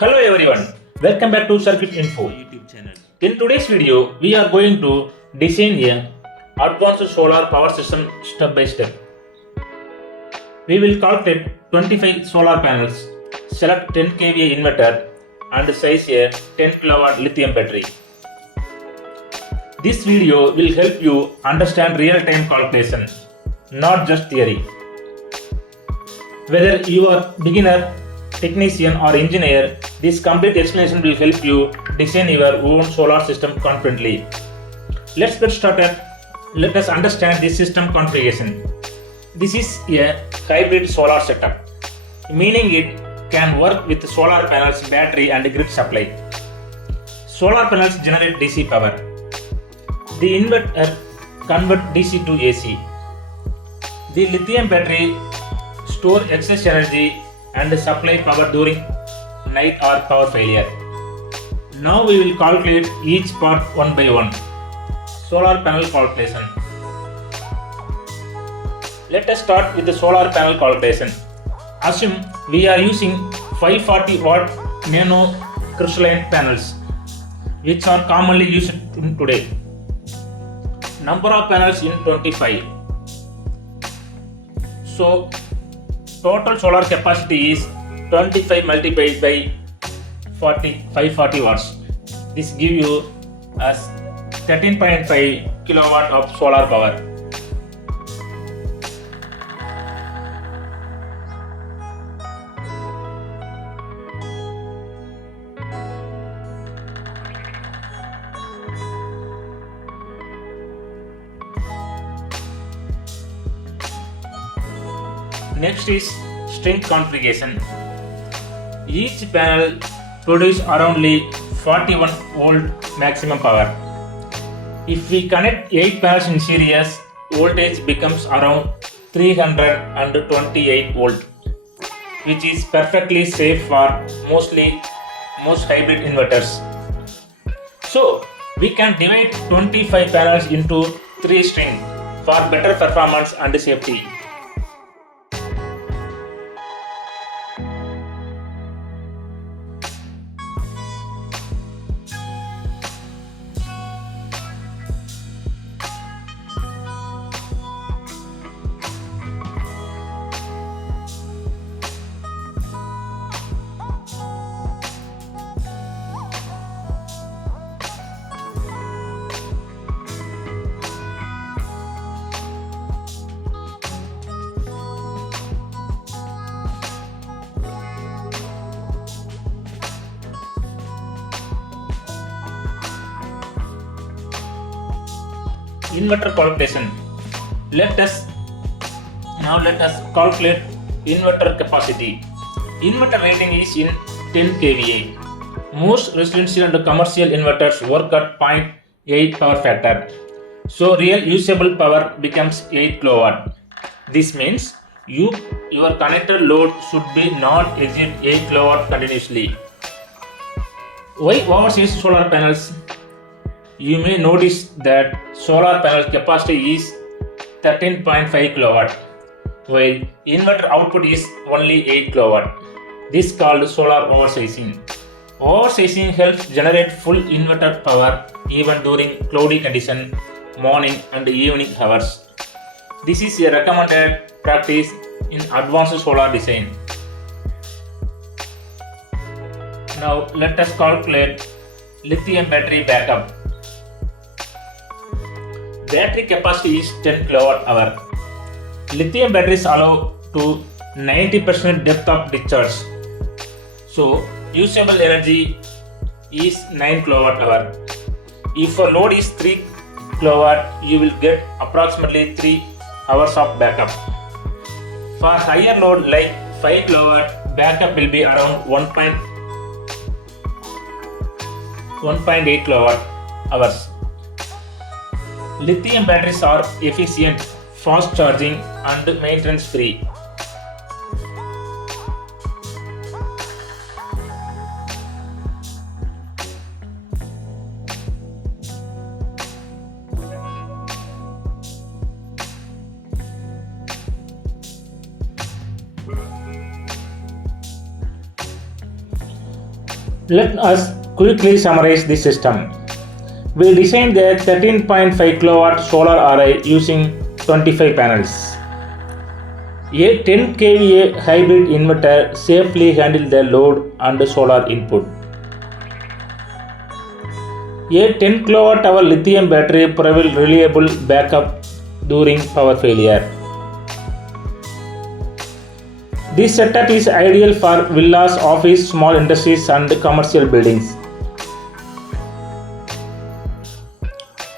Hello everyone, welcome back to Circuit Info. YouTube channel. In today's video, we are going to design a advanced solar power system step by step. We will calculate 25 solar panels, select 10 kVA inverter and size a 10 kW lithium battery. This video will help you understand real-time calculation, not just theory. Whether you are beginner, technician or engineer, this complete explanation will help you design your own solar system confidently. Let's get started. Let us understand the system configuration. This is a hybrid solar setup, meaning it can work with solar panels, battery and grid supply. Solar panels generate DC power. The inverter converts DC to AC. The lithium battery store excess energy and supply power during night or power failure. Now we will calculate each part one by one. Solar panel calculation. Let us start with the solar panel calculation. Assume we are using 540 watt nano crystalline panels, which are commonly used today. Number of panels in 25. So total solar capacity is 25 multiplied by 540 watts. This gives you as 13.5 kilowatt of solar power. Next is string configuration. Each panel produces around 41 volt maximum power. If we connect 8 panels in series, voltage becomes around 328 volt, which is perfectly safe for most hybrid inverters. So we can divide 25 panels into 3 strings for better performance and safety. Inverter calculation. Let us calculate inverter capacity. Inverter rating is in 10 kVA. Most residential and commercial inverters work at 0.8 power factor. So real usable power becomes 8 kilowatt. This means your connected load should be not exceed 8 kilowatt continuously. Why overseas solar panels? You may notice that solar panel capacity is 13.5 kilowatt, while inverter output is only 8 kilowatt. This is called solar oversizing. Oversizing helps generate full inverter power even during cloudy condition, morning and evening hours. This is a recommended practice in advanced solar design. Now let us calculate lithium battery backup. Battery capacity is 10 kWh. Lithium batteries allow to 90% depth of discharge. So usable energy is 9 kWh. If your load is 3 kW, you will get approximately 3 hours of backup. For higher load like 5 kW, backup will be around 1.8 kWh. Lithium batteries are efficient, fast charging and maintenance free. Let us quickly summarize the system. We designed a 13.5 kW solar array using 25 panels. A 10 kVA hybrid inverter safely handles the load and solar input. A 10 kWh lithium battery provides reliable backup during power failure. This setup is ideal for villas, office, small industries and commercial buildings.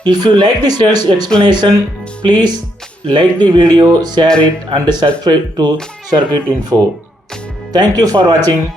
If you like this explanation, please like the video, share it and subscribe to Circuit Info. Thank you for watching.